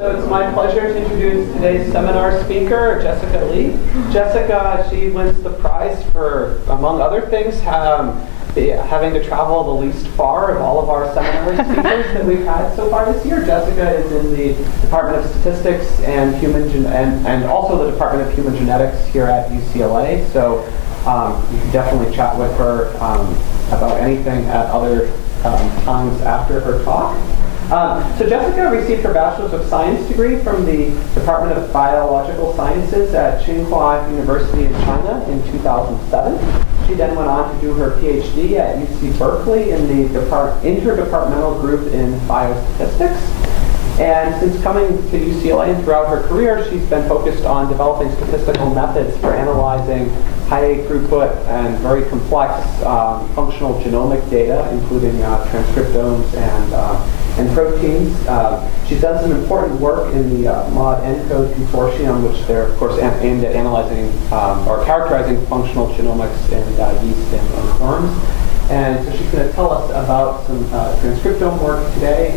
So it's my pleasure to introduce today's seminar speaker, Jessica Li. Jessica, she wins the prize for, among other things, having to travel the least far of all of our seminar speakers that we've had so far this year. Jessica is in the Department of Statistics and and also the Department of Human Genetics here at UCLA. So you can definitely chat with her about anything at other times after her talk. So Jessica received her Bachelor's of Science degree from the Department of Biological Sciences at Tsinghua University in China in 2007. She then went on to do her PhD at UC Berkeley in the interdepartmental group in biostatistics. And since coming to UCLA and throughout her career, she's been focused on developing statistical methods for analyzing high throughput and very complex functional genomic data, including transcriptomes and proteins. She's done some important work in the MOD-ENCODE consortium, which they're, of course, aimed at analyzing or characterizing functional genomics in yeast and worms. And so she's going to tell us about some transcriptome work today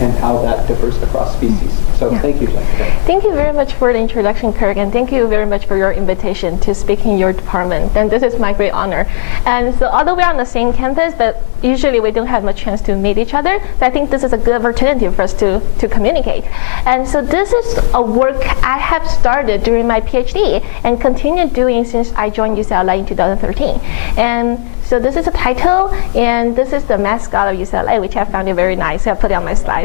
and how that differs across species. So thank you, Jessica. Thank you very much for the introduction, Kirk, and thank you very much for your invitation to speak in your department. And this is my great honor. And so although we're on the same campus, but usually we don't have much chance to meet each other, so I think this is a good opportunity for us to communicate. And so this is a work I have started during my PhD and continued doing since I joined UCLA in 2013. And so this is a title, and this is the mascot of UCLA, which I found it very nice. So I put it on my slide.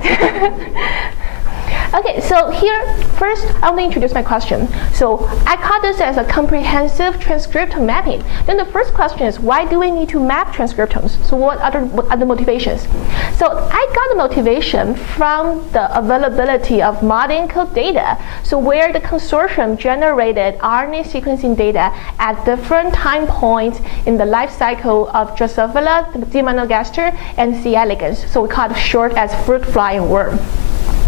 Okay, so here, first, I want to introduce my question. So I call this as a comprehensive transcriptome mapping. Then the first question is, why do we need to map transcriptomes? So what are the motivations? So I got the motivation from the availability of MOD-ENCODE data, so where the consortium generated RNA sequencing data at different time points in the life cycle of Drosophila, D. monogaster, and C. elegans. So we call it short as fruit fly and worm.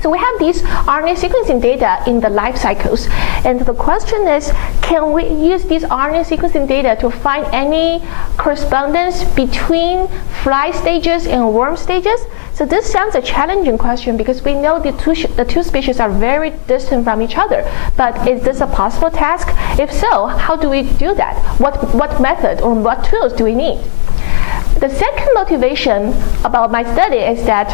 So we have these RNA sequencing data in the life cycles. And the question is, can we use these RNA sequencing data to find any correspondence between fly stages and worm stages? So this sounds a challenging question because we know the two species are very distant from each other. But is this a possible task? If so, how do we do that? What method or what tools do we need? The second motivation about my study is that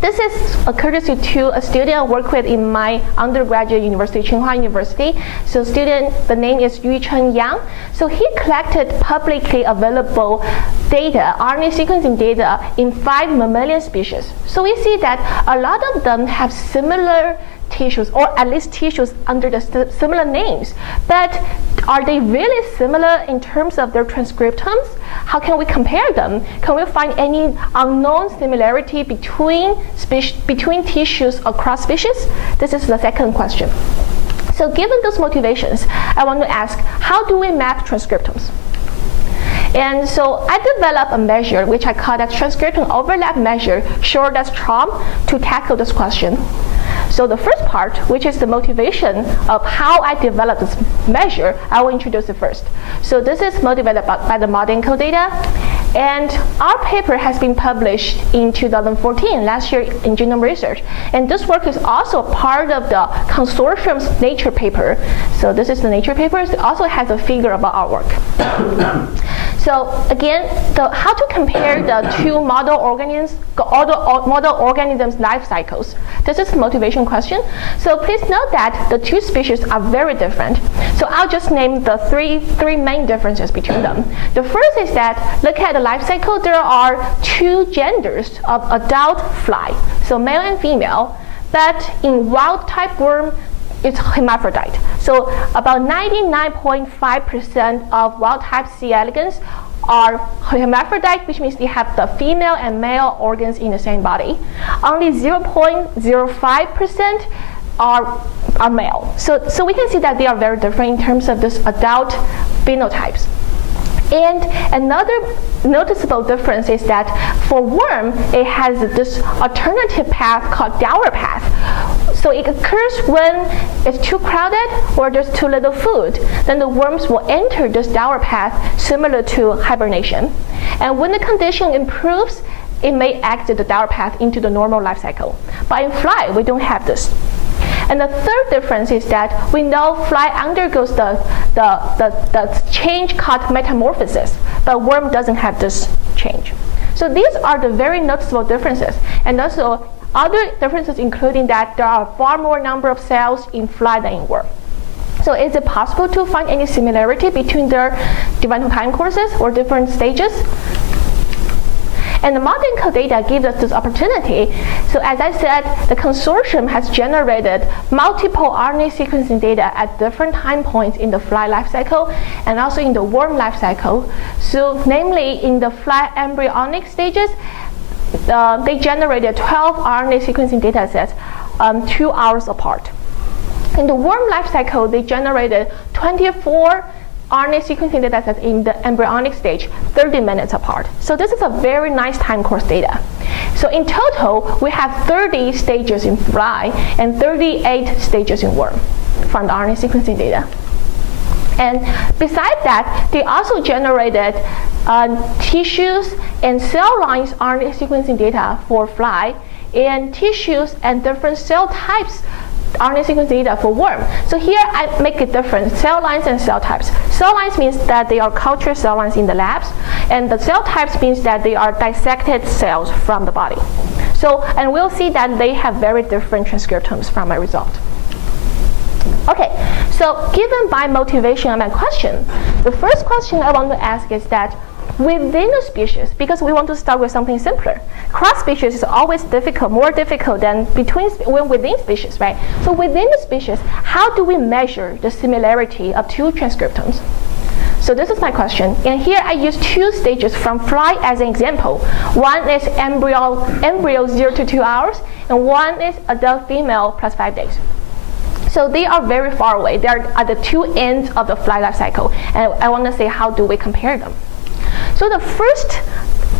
this is a courtesy to a student I work with in my undergraduate university, Tsinghua University. So the name is Yucheng Yang. So he collected publicly available data, RNA sequencing data, in 5 mammalian species. So we see that a lot of them have similar tissues, or at least tissues under the similar names. But are they really similar in terms of their transcriptomes? How can we compare them? Can we find any unknown similarity between tissues across species? This is the second question. So given those motivations, I want to ask, how do we map transcriptomes? And so I developed a measure which I call that transcriptome overlap measure, short as TROM, to tackle this question. So the first part, which is the motivation of how I developed this measure, I will introduce it first. So this is motivated by the MOD-ENCODE data. And our paper has been published in 2014, last year in Genome Research. And this work is also part of the consortium's Nature paper. So this is the Nature paper. It also has a figure about our work. So again, how to compare the two model organisms' life cycles. This is the motivation question. So please note that the two species are very different. So I'll just name the three main differences between them. The first is that, look at the life cycle, there are 2 genders of adult fly, so male and female. But in wild type worm, it's hermaphrodite. So about 99.5% of wild type C. elegans are hermaphrodite, which means they have the female and male organs in the same body. Only 0.05% are male. So we can see that they are very different in terms of this adult phenotypes. And another noticeable difference is that for worm, it has this alternative path called downward path. So it occurs when it's too crowded or there's too little food. Then the worms will enter this downward path, similar to hibernation. And when the condition improves, it may exit the direct path into the normal life cycle. But in fly, we don't have this. And the third difference is that we know fly undergoes the change called metamorphosis, but worm doesn't have this change. So these are the very noticeable differences. And also other differences including that there are far more number of cells in fly than in worm. So is it possible to find any similarity between their developmental time courses or different stages? And the modern data gives us this opportunity. So as I said, the consortium has generated multiple RNA sequencing data at different time points in the fly life cycle and also in the worm life cycle. So namely, in the fly embryonic stages, they generated 12 RNA sequencing data sets 2 hours apart. In the worm life cycle, they generated 24 RNA sequencing data sets in the embryonic stage, 30 minutes apart. So this is a very nice time course data. So in total, we have 30 stages in fly and 38 stages in worm from the RNA sequencing data. And besides that, they also generated tissues and cell lines RNA sequencing data for fly, and tissues and different cell types RNA sequencing data for worm. So here I make a difference, cell lines and cell types. Cell lines means that they are culture cell lines in the labs, and the cell types means that they are dissected cells from the body. So, and we'll see that they have very different transcriptomes from my result. Okay, so given my motivation and my question, the first question I want to ask is that within a species, because we want to start with something simpler. Cross species is always difficult, more difficult than within species, right? So within the species, how do we measure the similarity of two transcriptomes? So this is my question, and here I use 2 stages from fly as an example. One is embryo 0 to 2 hours, and one is adult female plus 5 days. So they are very far away. They are at the 2 ends of the fly life cycle, and I want to say how do we compare them? So the first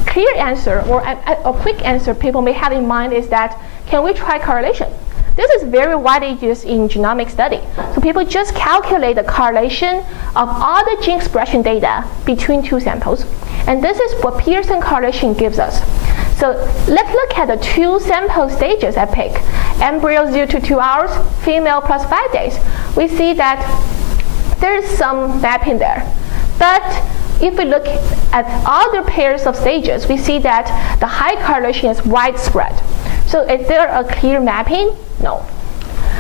clear answer, or a quick answer people may have in mind is that, can we try correlation? This is very widely used in genomic study. So people just calculate the correlation of all the gene expression data between 2 samples. And this is what Pearson correlation gives us. So let's look at the 2 sample stages I pick. Embryo 0 to 2 hours, female plus 5 days. We see that there's some mapping there. But if we look at other pairs of stages, we see that the high correlation is widespread. So is there a clear mapping? No.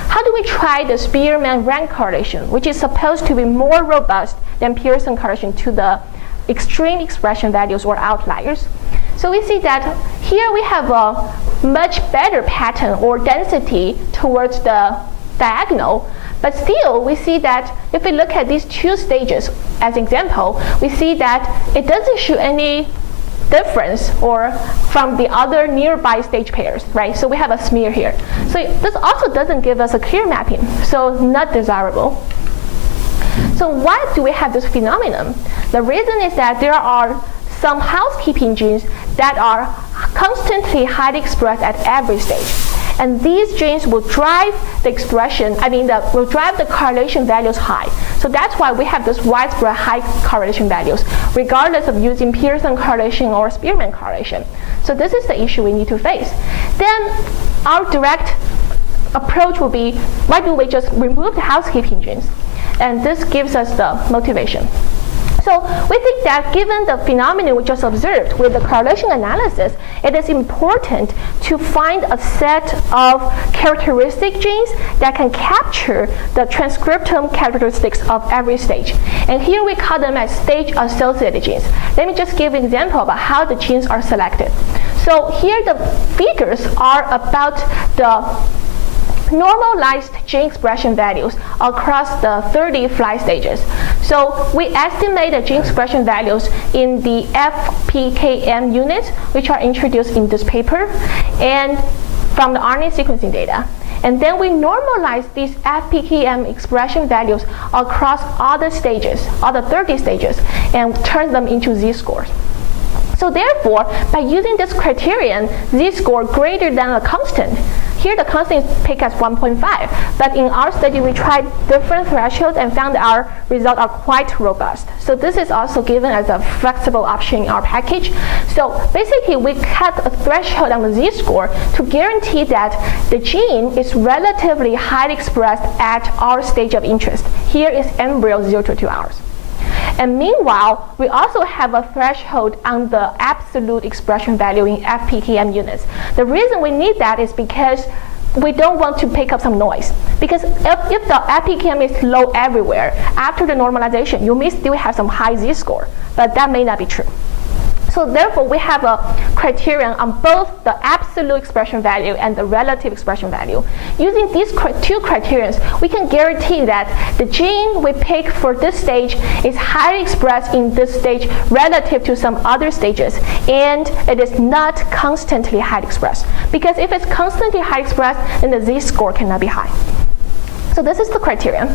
How do we try the Spearman rank correlation, which is supposed to be more robust than Pearson correlation to the extreme expression values or outliers? So we see that here we have a much better pattern or density towards the diagonal, but still we see that if we look at these 2 stages as an example, we see that it doesn't show any difference or from the other nearby stage pairs, right? So we have a smear here. So this also doesn't give us a clear mapping, so not desirable. So why do we have this phenomenon? The reason is that there are some housekeeping genes that are constantly highly expressed at every stage. And these genes will drive the expression, will drive the correlation values high. So that's why we have this widespread high correlation values, regardless of using Pearson correlation or Spearman correlation. So this is the issue we need to face. Then our direct approach will be, why do we just remove the housekeeping genes? And this gives us the motivation. So we think that given the phenomenon we just observed with the correlation analysis, it is important to find a set of characteristic genes that can capture the transcriptome characteristics of every stage. And here we call them as stage-associated genes. Let me just give an example about how the genes are selected. So here the figures are about the normalized gene expression values across the 30 fly stages. So we estimate the gene expression values in the FPKM units, which are introduced in this paper, and from the RNA sequencing data. And then we normalize these FPKM expression values across all the stages, all the 30 stages, and turn them into z-scores. So therefore, by using this criterion, z-score greater than a constant, Here the constant is picked as 1.5, but in our study we tried different thresholds and found our results are quite robust. So this is also given as a flexible option in our package. So basically we cut a threshold on the z-score to guarantee that the gene is relatively highly expressed at our stage of interest. Here is embryo 0 to 2 hours. And meanwhile, we also have a threshold on the absolute expression value in FPKM units. The reason we need that is because we don't want to pick up some noise. Because if the FPKM is low everywhere, after the normalization, you may still have some high z-score, but that may not be true. So therefore, we have a criterion on both the absolute expression value and the relative expression value. Using these two criterions, we can guarantee that the gene we pick for this stage is highly expressed in this stage relative to some other stages, and it is not constantly highly expressed. Because if it's constantly highly expressed, then the z-score cannot be high. So this is the criterion.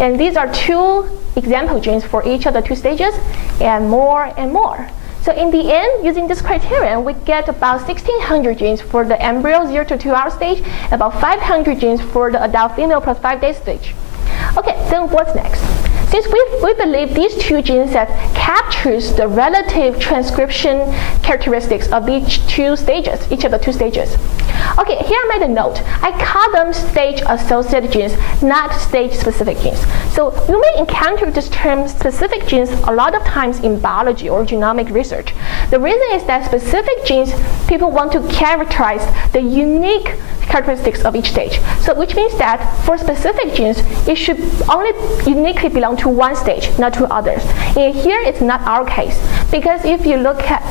And these are two example genes for each of the two stages, and more and more. So in the end, using this criterion, we get about 1,600 genes for the embryo 0 to 2 hour stage, about 500 genes for the adult female plus 5 day stage. Okay, then what's next? Since we believe these two gene sets captures the relative transcription characteristics of each of the two stages. Okay, here I made a note. I call them stage-associated genes, not stage-specific genes. So you may encounter this term specific genes a lot of times in biology or genomic research. The reason is that specific genes, people want to characterize the unique characteristics of each stage. So which means that for specific genes, it should only uniquely belong to one stage, not to others. And here it's not our case, because if you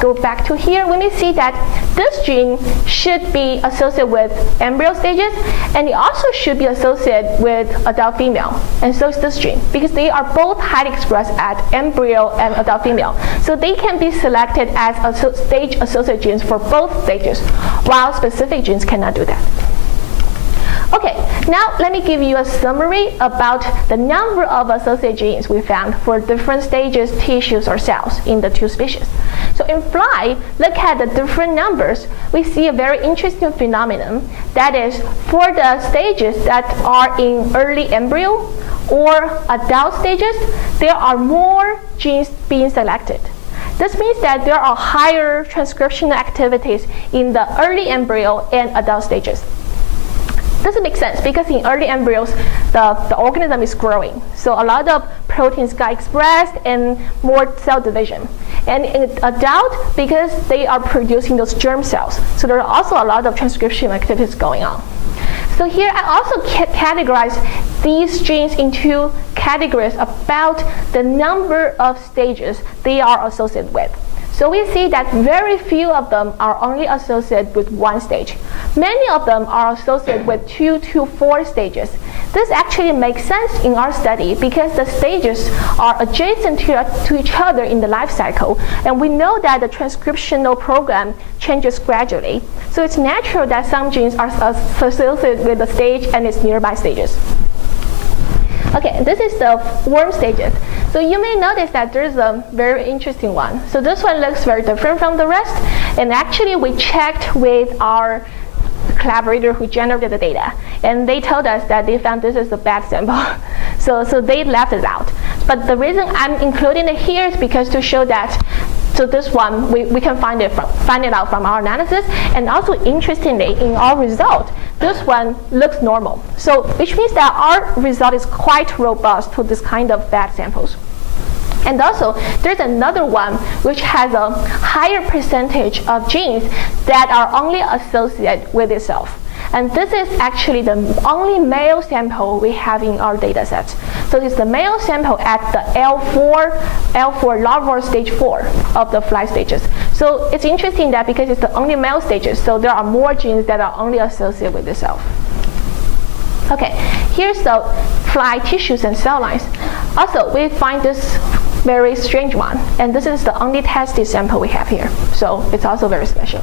go back to here, we may see that this gene should be associated with embryo stages, and it also should be associated with adult female. And so is this gene, because they are both highly expressed at embryo and adult female. So they can be selected as stage-associated genes for both stages, while specific genes cannot do that. Okay, now let me give you a summary about the number of associated genes we found for different stages, tissues, or cells in the two species. So in fly, look at the different numbers. We see a very interesting phenomenon. That is, for the stages that are in early embryo or adult stages, there are more genes being selected. This means that there are higher transcriptional activities in the early embryo and adult stages. Doesn't make sense, because in early embryos, the organism is growing. So a lot of proteins got expressed and more cell division. And in adult, because they are producing those germ cells, so there are also a lot of transcription activities going on. So here I also categorize these genes into categories about the number of stages they are associated with. So we see that very few of them are only associated with one stage. Many of them are associated with 2 to 4 stages. This actually makes sense in our study because the stages are adjacent to each other in the life cycle, and we know that the transcriptional program changes gradually. So it's natural that some genes are associated with the stage and its nearby stages. Okay, this is the worm stages. So you may notice that there's a very interesting one. So this one looks very different from the rest. And actually, we checked with our collaborator who generated the data. And they told us that they found this is a bad sample. So they left it out. But the reason I'm including it here is because to show that, so this one, we can find it out from our analysis. And also, interestingly, in our result, this one looks normal. So which means that our result is quite robust to this kind of bad samples. And also, there's another one which has a higher percentage of genes that are only associated with itself. And this is actually the only male sample we have in our data set. So it's the male sample at the L4 larval stage 4 of the fly stages. So it's interesting that because it's the only male stages, so there are more genes that are only associated with itself. Okay, here's the fly tissues and cell lines. Also, we find this very strange one, and this is the only tested sample we have here. So it's also very special.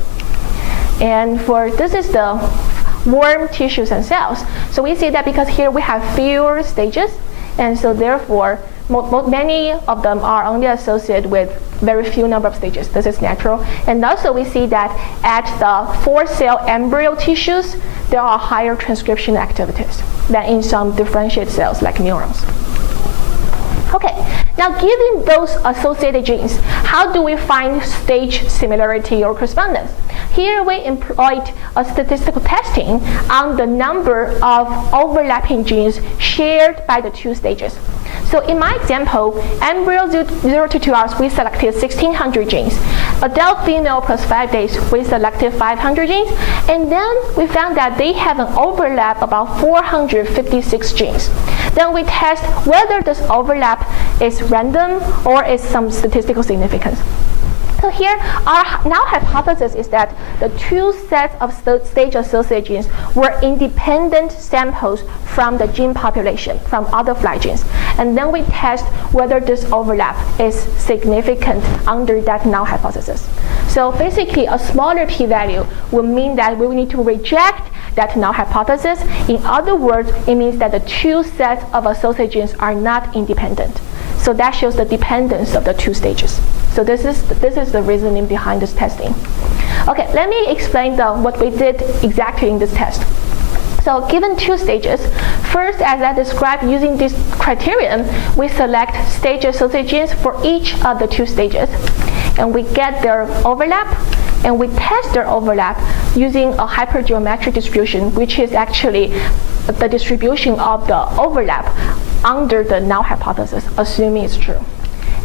And this is the worm tissues and cells. So we see that because here we have fewer stages, and so therefore many of them are only associated with very few number of stages. This is natural. And also we see that at the 4-cell embryo tissues, there are higher transcription activities than in some differentiated cells like neurons. Okay, now given those associated genes, how do we find stage similarity or correspondence? Here we employed a statistical testing on the number of overlapping genes shared by the two stages. So in my example, embryo 0 to 2 hours, we selected 1,600 genes. Adult female plus 5 days, we selected 500 genes. And then we found that they have an overlap about 456 genes. Then we test whether this overlap is random or is some statistical significance. So here, our null hypothesis is that the two sets of stage-associated genes were independent samples from the gene population, from other fly genes. And then we test whether this overlap is significant under that null hypothesis. So basically, a smaller p-value will mean that we will need to reject that null hypothesis. In other words, it means that the two sets of associated genes are not independent. So that shows the dependence of the two stages. So this is the reasoning behind this testing. Okay, let me explain what we did exactly in this test. So given two stages, first, as I described, using this criterion, we select stage-associated genes for each of the two stages, and we get their overlap, and we test their overlap using a hypergeometric distribution, which is actually the distribution of the overlap under the null hypothesis, assuming it's true.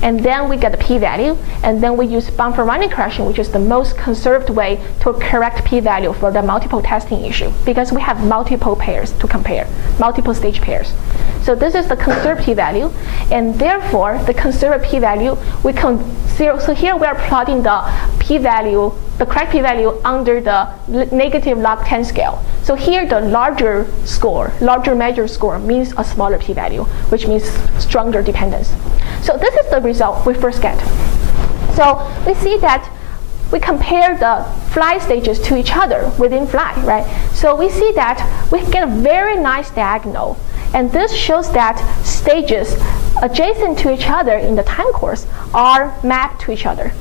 And then we get the p-value, and then we use Bonferroni correction, which is the most conserved way to correct p-value for the multiple testing issue, because we have multiple pairs to compare, multiple stage pairs. So this is the conserved p-value, and therefore the conserved p-value so here we are plotting the p-value, the correct p-value under the negative log 10 scale. So here the larger measure score means a smaller p-value, which means stronger dependence. So this is the result we first get. So we see that we compare the fly stages to each other within fly, right? So we see that we get a very nice diagonal. And this shows that stages adjacent to each other in the time course are mapped to each other.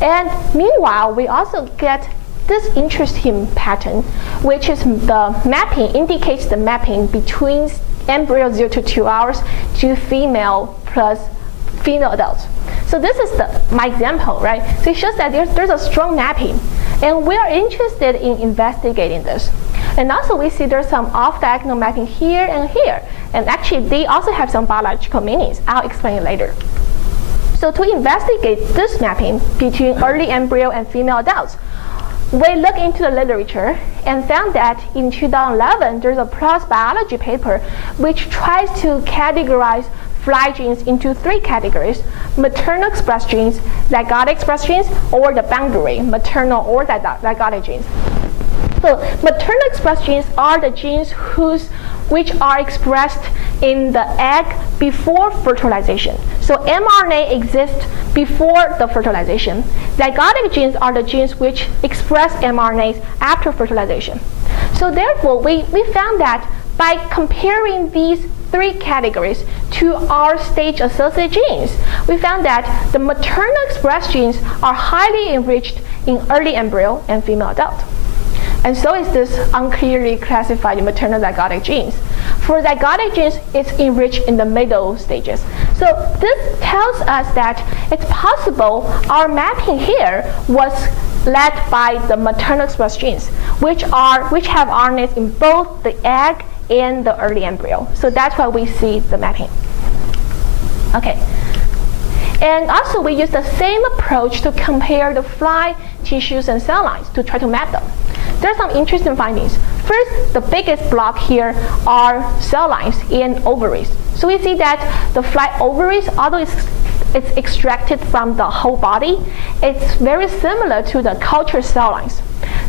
And meanwhile, we also get this interesting pattern, which is the mapping, indicates the mapping between embryo 0 to 2 hours to female plus female adults. So this is my example, right? So it shows that there's a strong mapping. And we are interested in investigating this. And also we see there's some off-diagonal mapping here and here. And actually they also have some biological meanings. I'll explain it later. So to investigate this mapping between early embryo and female adults, we looked into the literature and found that in 2011 there's a PLOS biology paper which tries to categorize fly genes into 3 categories: maternal expressed genes, zygotic expressed genes, or the boundary, maternal or zygotic genes. So maternal expressed genes are the genes which are expressed in the egg before fertilization. So mRNA exists before the fertilization. Zygotic genes are the genes which express mRNAs after fertilization. So therefore, we found that by comparing these 3 categories to our stage-associated genes, we found that the maternal expressed genes are highly enriched in early embryo and female adult. And so is this unclearly classified maternal zygotic genes. For zygotic genes, it's enriched in the middle stages. So this tells us that it's possible our mapping here was led by the maternal expressed genes, which have RNAs in both the egg and the early embryo. So that's why we see the mapping. Okay. And also we use the same approach to compare the fly tissues and cell lines to try to map them. There are some interesting findings. First, the biggest block here are cell lines in ovaries. So we see that the fly ovaries, although it's extracted from the whole body, it's very similar to the culture cell lines.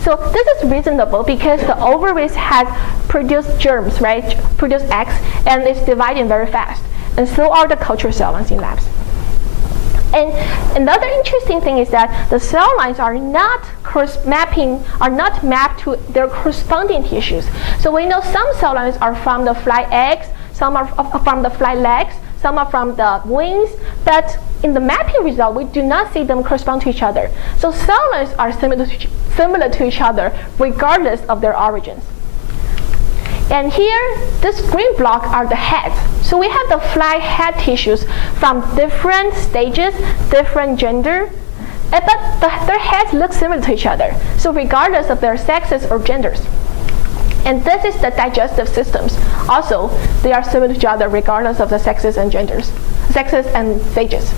So this is reasonable because the ovaries has produced germs, right? Produce eggs, and it's dividing very fast. And so are the culture cell lines in labs. And another interesting thing is that the cell lines are not mapped to their corresponding tissues. So we know some cell lines are from the fly eggs, some are from the fly legs, some are from the wings, but in the mapping result, we do not see them correspond to each other. So cell lines are similar to each other regardless of their origins. And here, this green block are the heads. So we have the fly head tissues from different stages, different gender, but their heads look similar to each other. So regardless of their sexes or genders. And this is the digestive systems. Also, they are similar to each other regardless of the sexes and genders, sexes and stages.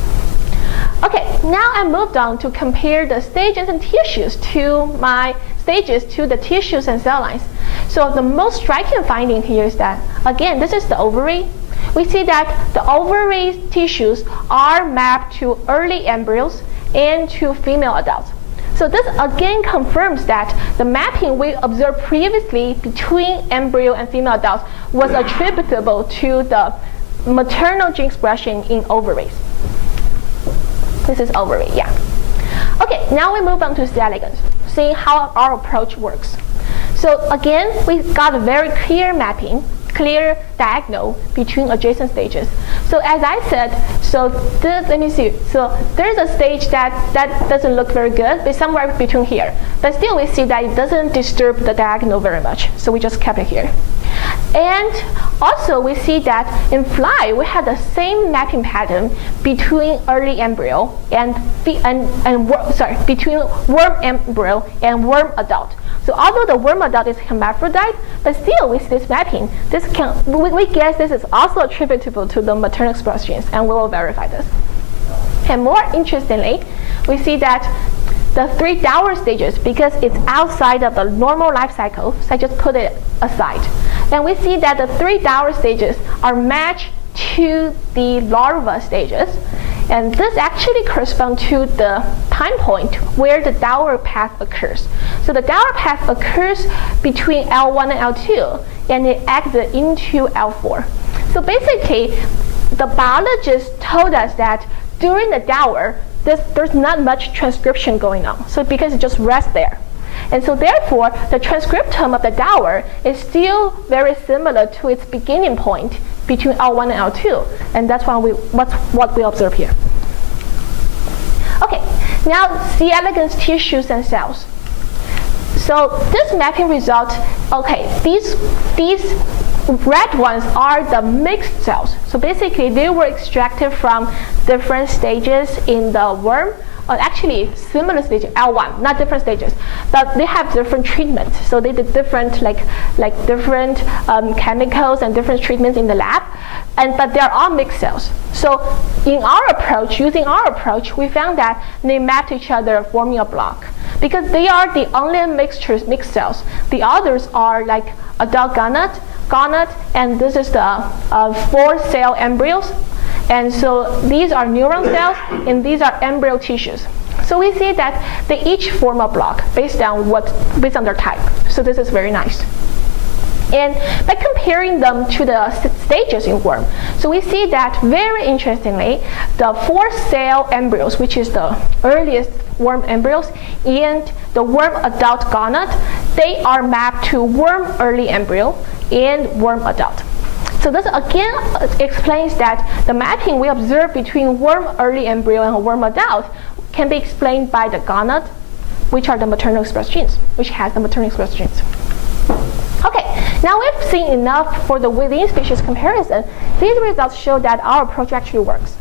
Okay, now I moved on to compare the stages and tissues to my stages to the tissues and cell lines. So the most striking finding here is that, again, this is the ovary. We see that the ovary tissues are mapped to early embryos and to female adults. So this again confirms that the mapping we observed previously between embryo and female adults was attributable to the maternal gene expression in ovaries. This is ovary, yeah. Okay, now we move on to C. elegans, seeing how our approach works. So again, we got a very clear mapping, clear diagonal between adjacent stages. So as I said, so this, let me see. So there's a stage that doesn't look very good, but somewhere between here. But still we see that it doesn't disturb the diagonal very much. So we just kept it here. And also we see that in fly, we have the same mapping pattern between early embryo and between worm embryo and worm adult. So although the worm adult is hermaphrodite, but still with this mapping, we guess this is also attributable to the maternal express genes, and we will verify this. And more interestingly, we see that the 3 dower stages, because it's outside of the normal life cycle, so I just put it aside. And we see that the 3 dower stages are matched to the larva stages. And this actually corresponds to the time point where the dower path occurs. So the dower path occurs between L1 and L2, and it exits into L4. So basically, the biologists told us that during the dower, there's not much transcription going on. So because it just rests there. And so therefore, the transcriptome of the dower is still very similar to its beginning point between L1 and L2. And that's what we observe here. Okay, now C. elegans tissues and cells. So this mapping result, okay, these red ones are the mixed cells. So basically, they were extracted from different stages in the worm, or actually similar stages, L1, not different stages, but they have different treatments. So they did different, like different chemicals and different treatments in the lab, but they're all mixed cells. So in our approach, using our approach, we found that they map to each other, forming a block. Because they are the only mixed cells. The others are like adult gonad, and this is the 4-cell embryos. And so these are neuron cells, and these are embryo tissues. So we see that they each form a block based on their type. So this is very nice. And by comparing them to the stages in worm, so we see that very interestingly, the 4-cell embryos, which is the earliest worm embryos, and the worm adult gonad, they are mapped to worm early embryo and worm adult. So this again explains that the mapping we observe between worm early embryo and worm adult can be explained by the gonad, which are the maternal express genes, which has the maternal express genes. Okay, now we've seen enough for the within species comparison. These results show that our approach actually works.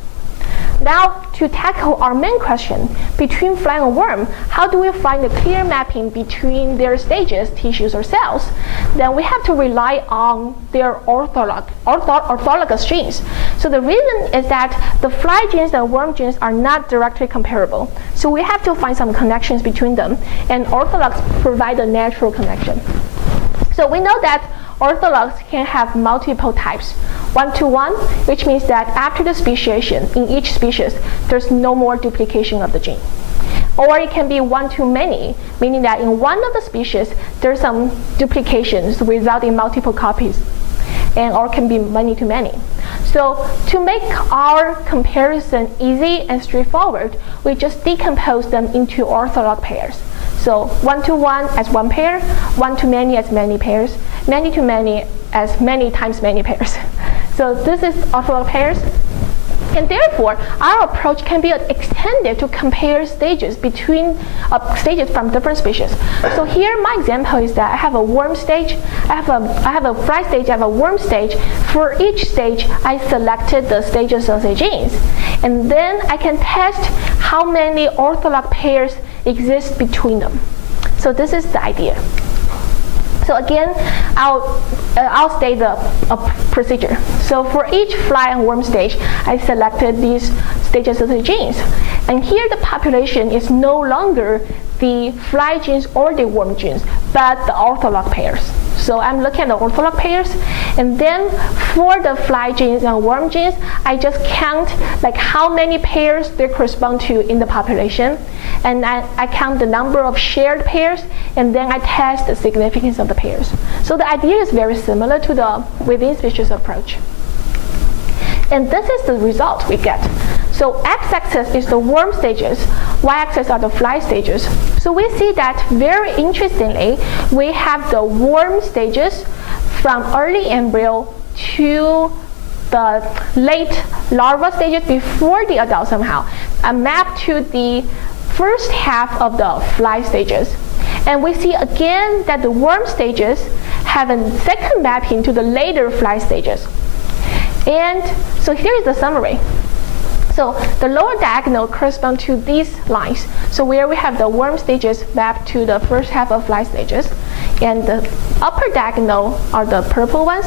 Now, to tackle our main question, between fly and worm, how do we find a clear mapping between their stages, tissues, or cells? Then we have to rely on their orthologous genes. So the reason is that the fly genes and worm genes are not directly comparable. So we have to find some connections between them, and orthologs provide a natural connection. So we know that orthologs can have multiple types. 1-to-1, which means that after the speciation, in each species, there's no more duplication of the gene. Or it can be 1-to-many, meaning that in one of the species, there's some duplications resulting in multiple copies. Or can be many-to-many. So to make our comparison easy and straightforward, we just decompose them into ortholog pairs. So 1-to-1 as one pair, 1-to-many as many pairs, many-to-many as many times many pairs. So this is ortholog pairs. And therefore, our approach can be extended to compare stages between stages from different species. So here, my example is that I have a worm stage, I have a fly stage, I have a worm stage. For each stage, I selected the stage-associated genes, and then I can test how many ortholog pairs exist between them. So this is the idea. So again, I'll state the procedure. So for each fly and worm stage, I selected these stage-associated genes. And here the population is no longer the fly genes or the worm genes, but the ortholog pairs. So I'm looking at the ortholog pairs, and then for the fly genes and worm genes, I just count like how many pairs they correspond to in the population, and I count the number of shared pairs, and then I test the significance of the pairs. So the idea is very similar to the within species approach. And this is the result we get. So x-axis is the worm stages, y-axis are the fly stages. So we see that very interestingly, we have the worm stages from early embryo to the late larva stages before the adult somehow, mapped to the first half of the fly stages. And we see again that the worm stages have a second mapping to the later fly stages. And so here is the summary. So the lower diagonal corresponds to these lines. So where we have the worm stages mapped to the first half of fly stages, and the upper diagonal are the purple lines.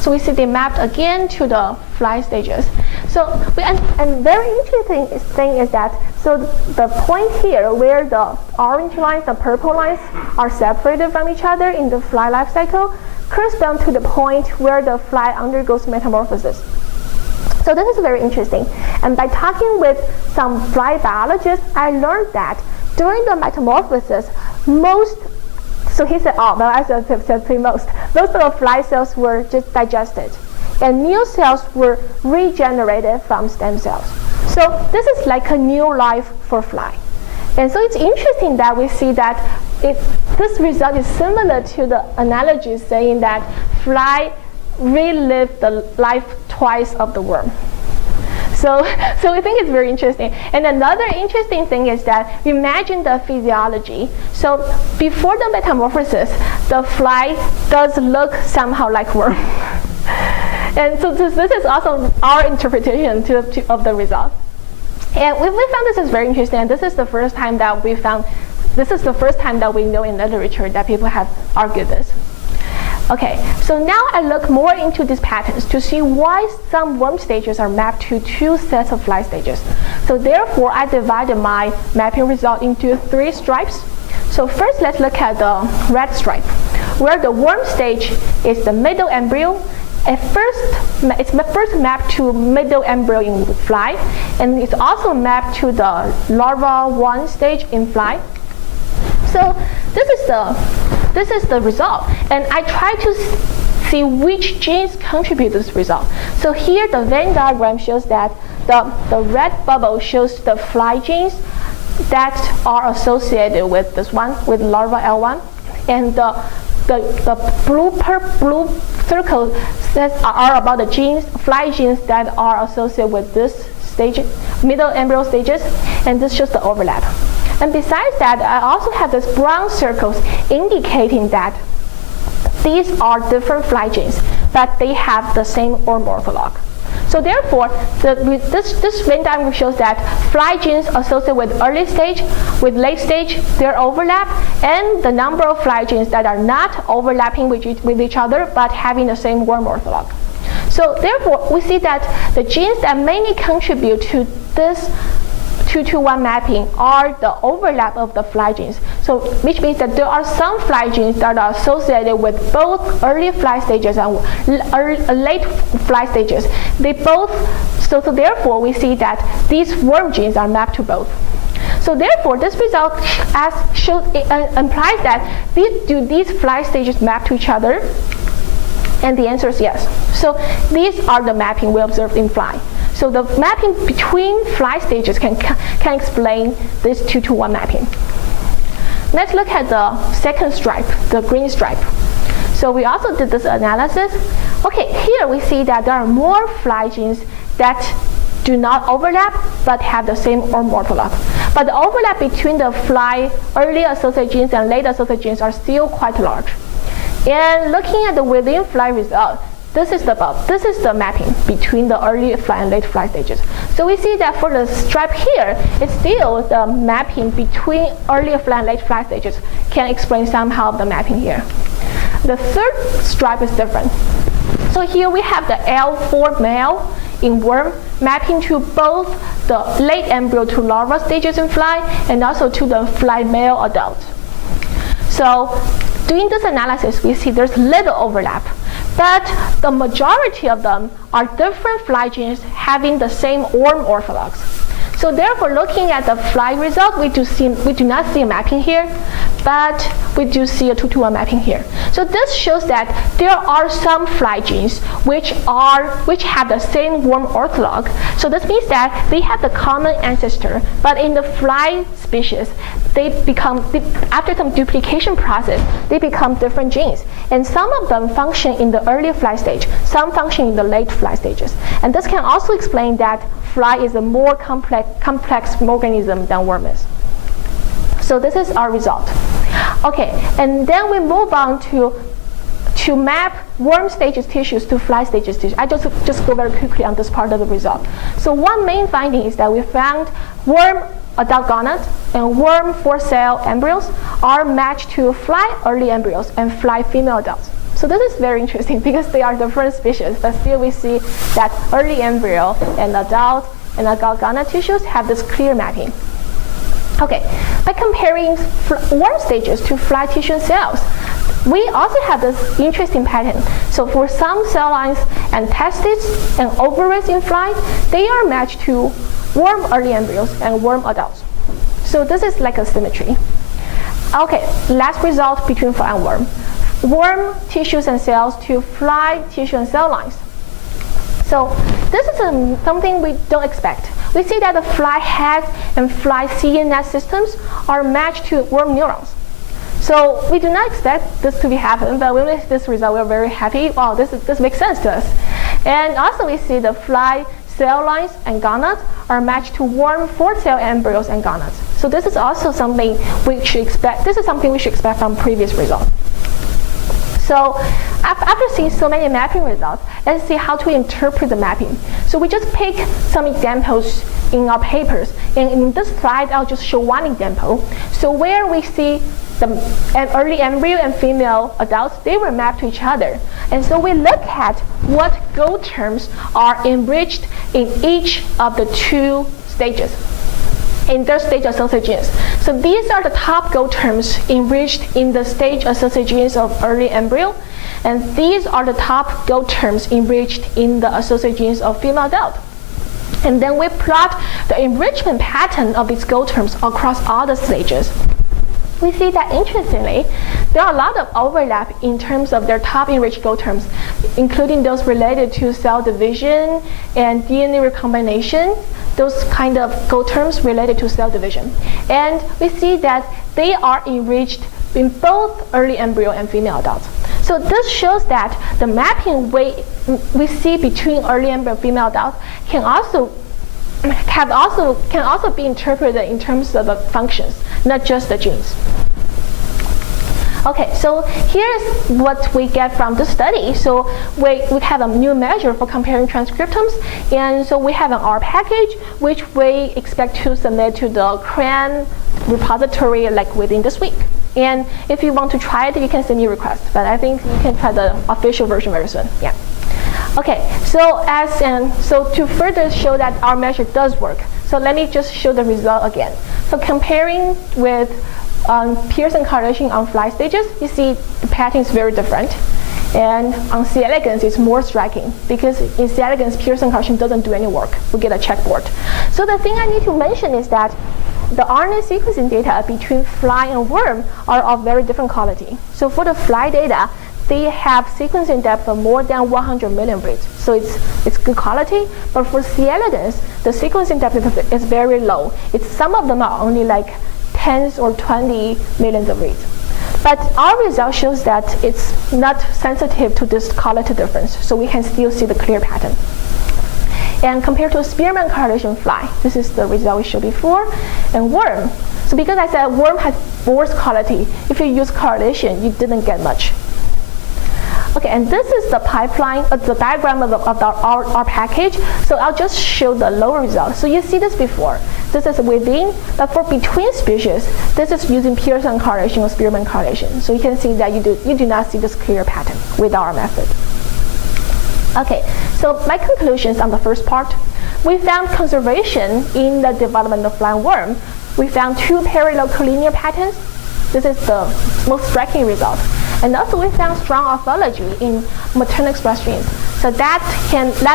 So we see they mapped again to the fly stages. So and very interesting thing is that so the point here where the orange lines, the purple lines are separated from each other in the fly life cycle correspond to the point where the fly undergoes metamorphosis. So this is very interesting. And by talking with some fly biologists, I learned that during the metamorphosis, so he said, oh, well, I said most of the fly cells were just digested, and new cells were regenerated from stem cells. So this is like a new life for fly. And so it's interesting that we see that this result is similar to the analogy saying that fly relive the life twice of the worm. So I think it's very interesting. And another interesting thing is that imagine the physiology. So before the metamorphosis, the fly does look somehow like worm. And so this is also our interpretation of the result. And we found this is very interesting, and this is the first time that we know in literature that people have argued this. Okay, so now I look more into these patterns to see why some worm stages are mapped to two sets of fly stages. So therefore, I divided my mapping result into 3 stripes. So first, let's look at the red stripe, where the worm stage is the middle embryo. It's first mapped to middle embryo in fly, and it's also mapped to the larva 1 stage in fly. So this is the result, and I try to see which genes contribute to this result. So here the Venn diagram shows that the red bubble shows the fly genes that are associated with this one, with larva L1, and the blue circle are about the genes, fly genes that are associated with this stage, middle embryo stages, and this shows the overlap. And besides that, I also have these brown circles indicating that these are different fly genes, but they have the same worm ortholog. So therefore, this Venn diagram shows that fly genes associated with early stage, with late stage, their overlap, and the number of fly genes that are not overlapping with each other, but having the same worm ortholog. So therefore, we see that the genes that mainly contribute to this 2-to-1 mapping are the overlap of the fly genes. So which means that there are some fly genes that are associated with both early fly stages and late fly stages. So therefore we see that these worm genes are mapped to both. So therefore this result implies that do these fly stages map to each other? And the answer is yes. So these are the mapping we observed in fly. So the mapping between fly stages can explain this 2-to-1 mapping. Let's look at the second stripe, the green stripe. So we also did this analysis. Okay, here we see that there are more fly genes that do not overlap but have the same worm ortholog. But the overlap between the fly early associated genes and late associated genes are still quite large. And looking at the within fly result, this is the mapping between the early fly and late fly stages. So we see that for the stripe here, it's still the mapping between early fly and late fly stages can explain somehow the mapping here. The third stripe is different. So here we have the L4 male in worm mapping to both the late embryo to larva stages in fly and also to the fly male adult. So doing this analysis, we see there's little overlap, but the majority of them are different fly genes having the same worm orthologs. So therefore, looking at the fly result, we do not see a mapping here, but we do see a 2-to-1 mapping here. So this shows that there are some fly genes which have the same worm ortholog. So this means that they have the common ancestor, but in the fly species, after some duplication process, they become different genes. And some of them function in the early fly stage, some function in the late fly stages. And this can also explain that fly is a more complex organism than worm is. So this is our result. Okay, and then we move on to map worm stages tissues to fly stages tissues. I just go very quickly on this part of the result. So one main finding is that we found worm adult gonads and worm 4-cell embryos are matched to fly early embryos and fly female adults. So this is very interesting because they are different species, but still we see that early embryo and adult gonad tissues have this clear mapping. Okay, by comparing worm stages to fly tissue and cells, we also have this interesting pattern. So for some cell lines and testes and ovaries in fly, they are matched to worm early embryos and worm adults. So this is like a symmetry. Okay, last result between fly and worm. Worm tissues and cells to fly tissue and cell lines. So this is something we don't expect. We see that the fly head and fly CNS systems are matched to worm neurons. So we do not expect this to be happen, but when we see this result, we're very happy. Wow, this makes sense to us. And also we see the fly cell lines and gonads are matched to worm 4-cell embryos and gonads. So this is also something we should expect. This is something we should expect from previous results. So after seeing so many mapping results, let's see how to interpret the mapping. So we just pick some examples in our papers. And in this slide, I'll just show one example. So where we see the early embryo and female adults, they were mapped to each other. And so we look at what GO terms are enriched in each of the 2 stages, in their stage associated genes. So these are the top GO terms enriched in the stage associated genes of early embryo, and these are the top GO terms enriched in the associated genes of female adult. And then we plot the enrichment pattern of these GO terms across all the stages. We see that interestingly, there are a lot of overlap in terms of their top enriched GO terms, including those related to cell division and DNA recombination, those kind of GO terms related to cell division. And we see that they are enriched in both early embryo and female adults. So this shows that the mapping we see between early embryo and female adults can also be interpreted in terms of the functions, not just the genes. Okay, so here's what we get from the study. So we have a new measure for comparing transcriptomes, and so we have an R package which we expect to submit to the CRAN repository like within this week. And if you want to try it, you can send me a request. But I think you can try the official version very soon. Yeah. Okay. So to further show that our measure does work, so let me just show the result again. So comparing with Pearson correlation on fly stages, you see the pattern is very different. And on C. elegans, it's more striking because in C. elegans, Pearson correlation doesn't do any work. We get a checkboard. So the thing I need to mention is that the RNA sequencing data between fly and worm are of very different quality. So for the fly data, they have sequencing depth of more than 100 million reads. So it's good quality. But for C. elegans, the sequencing depth is very low. Some of them are only like tens or 20 millions of reads. But our result shows that it's not sensitive to this quality difference, so we can still see the clear pattern. And compared to Spearman correlation fly, this is the result we showed before, and worm. So because I said worm has worse quality, if you use correlation, you didn't get much. Okay, and this is the pipeline, the diagram of our package. So I'll just show the lower result. So you see this before. This is within, but for between species, this is using Pearson correlation or Spearman correlation. So you can see that you do not see this clear pattern with our method. Okay, so my conclusions on the first part. We found conservation in the development of flying worm. We found 2 parallel collinear patterns. This is the most striking result. And also we found strong orthology in maternal express genes. So that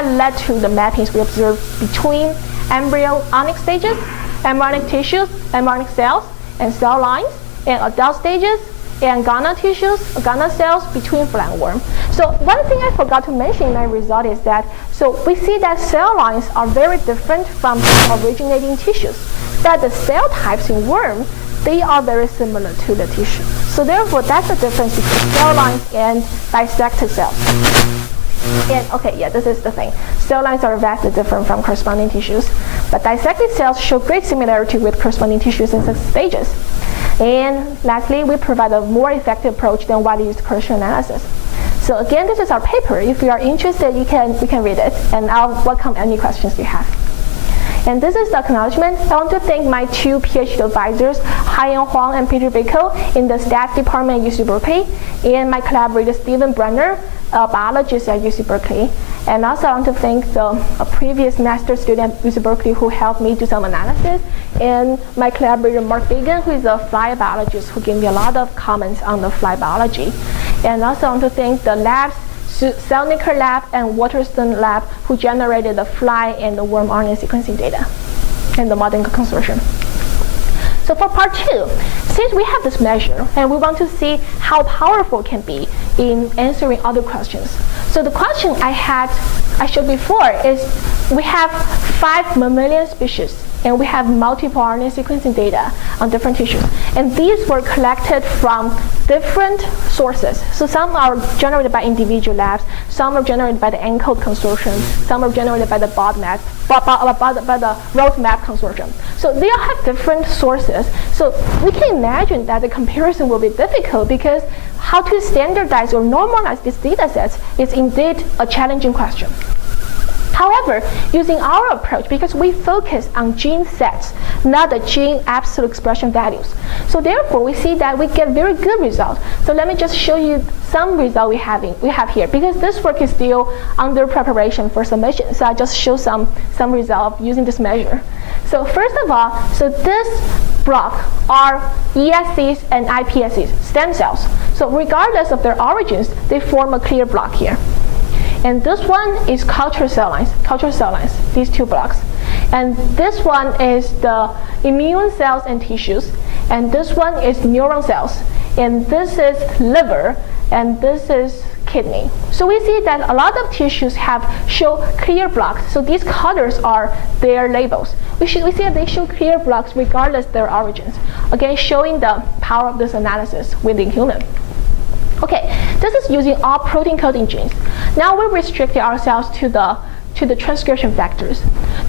led to the mappings we observed between embryonic stages, embryonic tissues, embryonic cells, and cell lines, and adult stages, and gonad tissues, gonad cells between flying worm. So one thing I forgot to mention in my result is that, so we see that cell lines are very different from the originating tissues. That the cell types in worm, they are very similar to the tissue. So therefore, that's the difference between cell lines and dissected cells. And okay, yeah, this is the thing. Cell lines are vastly different from corresponding tissues, but dissected cells show great similarity with corresponding tissues in 6 stages. And lastly, we provide a more effective approach than widely used correlation analysis. So again, this is our paper. If you are interested, you can read it, and I'll welcome any questions you have. And this is the acknowledgement. I want to thank my 2 PhD advisors, Haiyan Huang and Peter Bickel in the stats department at UC Berkeley, and my collaborator, Stephen Brenner, a biologist at UC Berkeley. And also I want to thank a previous master student at UC Berkeley who helped me do some analysis, and my collaborator, Mark Fagan, who is a fly biologist who gave me a lot of comments on the fly biology. And also I want to thank the labs, Selnicker Lab and Waterston Lab, who generated the fly and the worm RNA sequencing data in the modern consortium. So for part 2, since we have this measure and we want to see how powerful it can be in answering other questions. So the question I showed before is we have 5 mammalian species and we have multiple RNA sequencing data on different tissues. And these were collected from different sources. So some are generated by individual labs, some are generated by the ENCODE consortium, some are generated by the by the roadmap consortium. So they all have different sources. So we can imagine that the comparison will be difficult because how to standardize or normalize these data sets is indeed a challenging question. However, using our approach, because we focus on gene sets, not the gene absolute expression values. So therefore, we see that we get very good results. So let me just show you some result we have here, because this work is still under preparation for submission. So I just show some result using this measure. So first of all, so this block are ESCs and iPSCs, stem cells. So regardless of their origins, they form a clear block here. And this one is culture cell lines, these 2 blocks. And this one is the immune cells and tissues. And this one is neuron cells. And this is liver. And this is kidney. So we see that a lot of tissues show clear blocks. So these colors are their labels. We see that they show clear blocks regardless of their origins. Again, showing the power of this analysis within human. Okay, this is using all protein coding genes. Now we restricted ourselves to the transcription factors.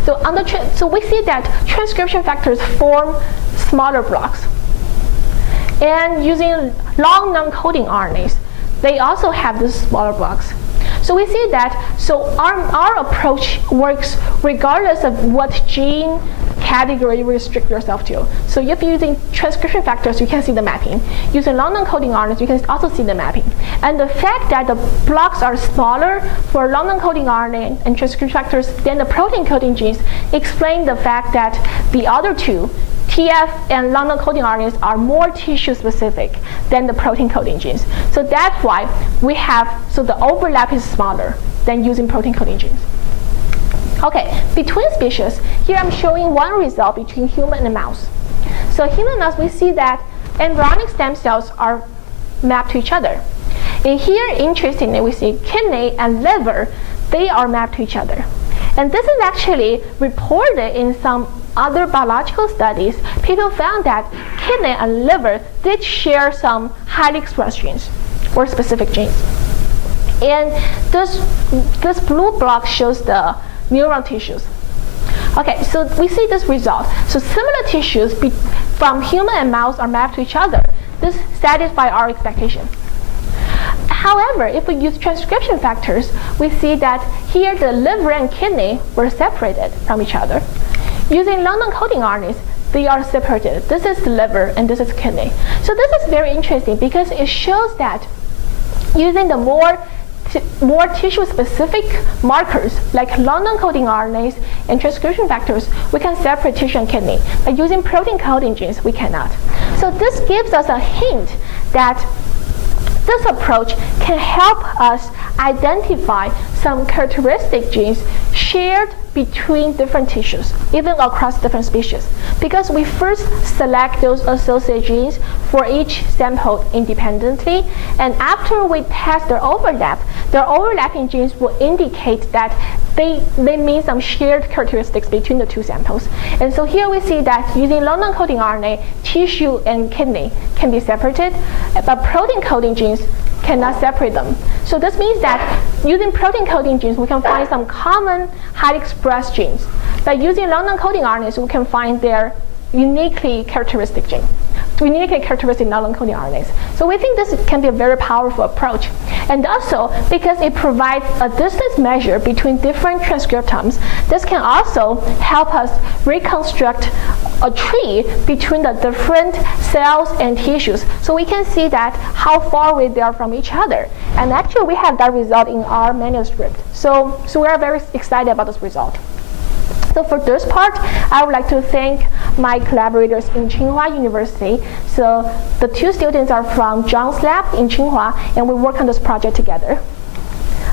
So we see that transcription factors form smaller blocks. And using long non-coding RNAs, they also have these smaller blocks. So we see that our approach works regardless of what gene category you restrict yourself to. So if you're using transcription factors, you can see the mapping. Using long non-coding RNAs, you can also see the mapping. And the fact that the blocks are smaller for long non-coding RNA and transcription factors than the protein coding genes explain the fact that the other 2, TF and long non-coding RNAs, are more tissue specific than the protein coding genes. So that's why the overlap is smaller than using protein coding genes. Okay, between species, here I'm showing one result between human and mouse. So human and mouse, we see that embryonic stem cells are mapped to each other. And here, interestingly, we see kidney and liver, they are mapped to each other. And this is actually reported in some other biological studies. People found that kidney and liver did share some highly expressed genes or specific genes. And this blue block shows the neuron tissues. Okay, so we see this result. So similar tissues from human and mouse are mapped to each other. This satisfies our expectation. However, if we use transcription factors, we see that here the liver and kidney were separated from each other. Using long non-coding RNAs, they are separated. This is the liver and this is kidney. So this is very interesting because it shows that using the more tissue-specific markers like long non-coding RNAs and transcription factors, we can separate tissue and kidney. But using protein coding genes, we cannot. So this gives us a hint that this approach can help us identify some characteristic genes shared between different tissues, even across different species. Because we first select those associated genes for each sample independently, and after we test their overlapping genes will indicate that they mean some shared characteristics between the two samples. And so here we see that using long non-coding RNA, tissue and kidney can be separated, but protein coding genes cannot separate them. So this means that using protein coding genes, we can find some common highly expressed genes. But using long non-coding RNAs, we can find their uniquely characteristic gene, uniquely characteristic non-coding RNAs. So we think this can be a very powerful approach. And also, because it provides a distance measure between different transcriptomes, this can also help us reconstruct a tree between the different cells and tissues. So we can see that how far away they are from each other. And actually, we have that result in our manuscript. So we are very excited about this result. So for this part, I would like to thank my collaborators in Tsinghua University. So the two students are from John's lab in Tsinghua, and we work on this project together.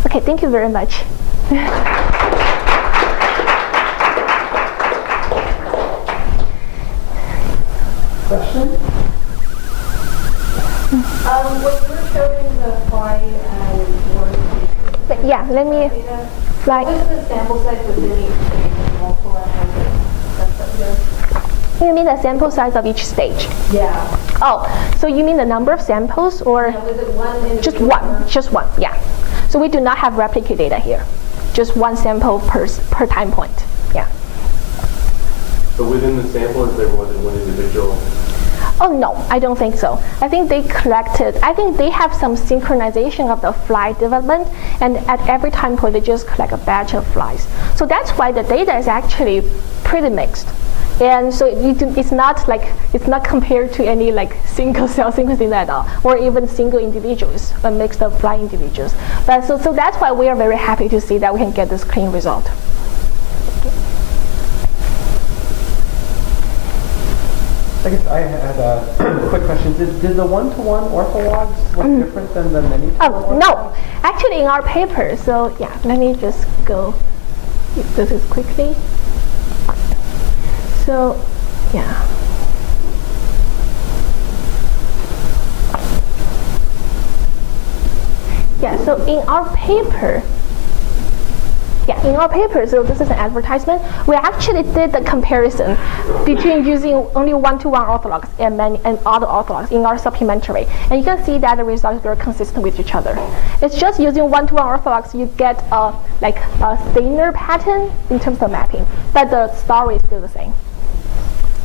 Okay, thank you very much. Question? When you're showing the fly and work, Yeah, let me what is the sample size within each stage of multiple analysis? You mean the sample size of each stage? Yeah. Oh, so you mean the number of samples, or Was it one just individual one? Just one, yeah. So we do not have replicate data here. Just one sample per time point. Yeah. But within the sample, is there more than one individual? Oh no, I don't think so. I think they have some synchronization of the fly development, and at every time point they just collect a batch of flies. So that's why the data is actually pretty mixed. And so it's not compared to any like single cell sequencing at all, or even single individuals, but mixed of fly individuals. But so that's why we are very happy to see that we can get this clean result. I guess I had a quick question. Did the one-to-one orthologs look different than the many-to-one No, orthologs? actually in our paper, so yeah, let me just go through this quickly. So, yeah. Yeah, so in our paper, so this is an advertisement. We actually did the comparison between using only one-to-one orthologs and other orthologs in our supplementary. And you can see that the results are very consistent with each other. It's just using one-to-one orthologs, you get a thinner pattern in terms of mapping, but the story is still the same.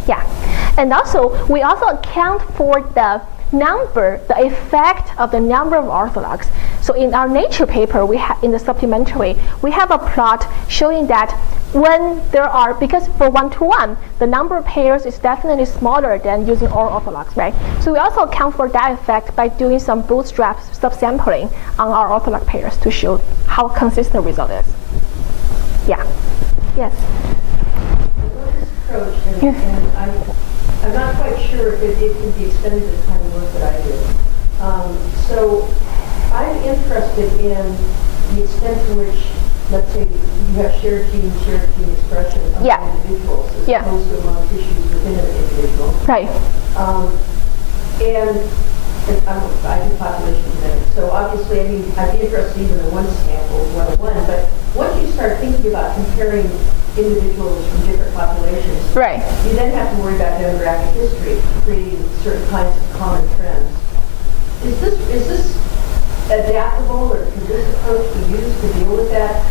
Yeah, and also, we also account for the effect of the number of orthologs. So in our Nature paper, in the supplementary, we have a plot showing that when there are, because for one-to-one, the number of pairs is definitely smaller than using all orthologs, right? So we also account for that effect by doing some bootstrap subsampling on our ortholog pairs to show how consistent the result is. Yeah. Yes. Approach, and I'm not quite sure if it can be extended to the kind of work that I do. So I'm interested in the extent to which, let's say, you have shared gene expression among individuals as opposed to among tissues within an individual. Right. And I do population genetics, so obviously, I'd be interested even in one sample, one-to-one, but once you start thinking about comparing individuals from different populations, right, you then have to worry about demographic history, creating certain kinds of common trends. Is this adaptable, or can this approach be used to deal with that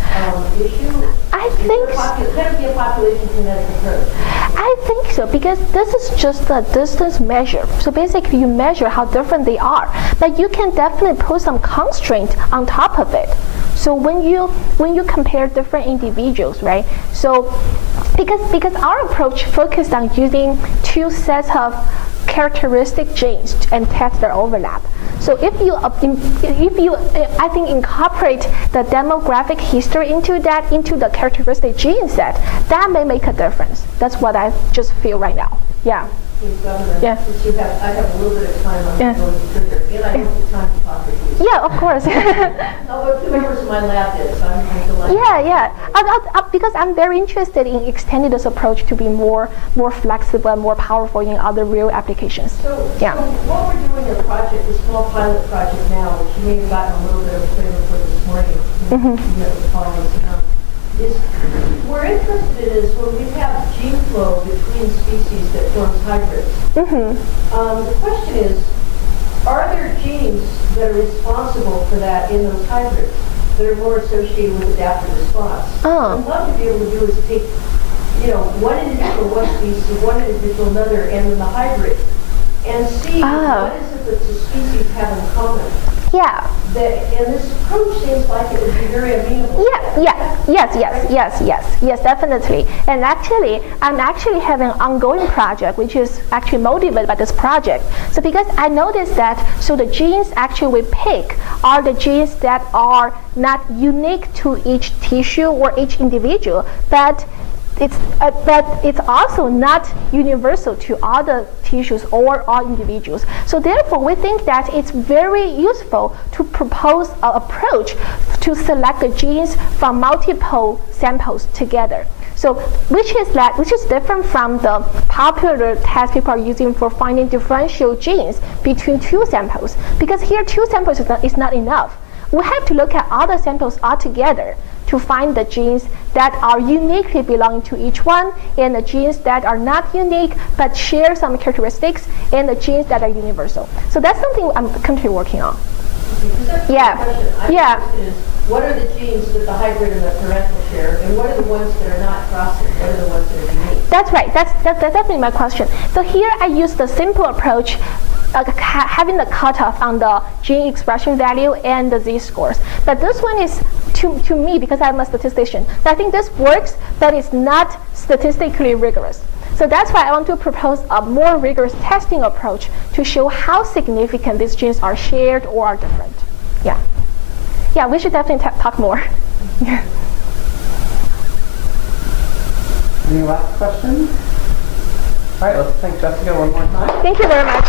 issue? I think Can it be a population genetic approach? I think so, because this is just a distance measure. So basically you measure how different they are, but you can definitely put some constraint on top of it. So when you compare different individuals, right? So because our approach focused on using two sets of characteristic genes and test their overlap. So if you I think incorporate the demographic history into the characteristic gene set, that may make a difference. That's what I just feel right now. Yeah. Yeah. Since I have a little bit of time, I'm going to further, and I don't have time to talk with you. Yeah, of course. Although 2 members of my lab did, so I'm delighted. Yeah. Because I'm very interested in extending this approach to be more flexible and more powerful in other real applications. So what we're doing a project, a small pilot project now, which you may have gotten a little bit of a flavor for this morning, is we're interested in is when we have gene flow between species that forms hybrids. The question is, are there genes that are responsible for that in those hybrids that are more associated with adaptive response? What I'd love to be able to do is take, one individual, one species, one individual, another, and then the hybrid, and see what is it that the species have in common. Yeah. And this approach seems like it would be very amenable. Yes, definitely. And actually, I'm actually having an ongoing project, which is actually motivated by this project. So because I noticed that, so the genes actually we pick are the genes that are not unique to each tissue or each individual, but it's also not universal to all the tissues or all individuals. So therefore, we think that it's very useful to propose an approach to select the genes from multiple samples together. So which is different from the popular test people are using for finding differential genes between two samples. Because here, two samples is not enough. We have to look at all the samples all together to find the genes that are uniquely belonging to each one, and the genes that are not unique but share some characteristics, and the genes that are universal. So that's something I'm currently working on. Yeah. What are the genes that the hybrid and the parental share, and what are the ones that are not crossing? What are the ones that are unique? That's right. That's definitely my question. So here I use the simple approach, having the cutoff on the gene expression value and the z-scores. But this one is, to me, because I'm a statistician, I think this works, but it's not statistically rigorous. So that's why I want to propose a more rigorous testing approach to show how significant these genes are shared or are different. Yeah, we should definitely talk more. Any last questions? All right, let's thank Jessica one more time. Thank you very much.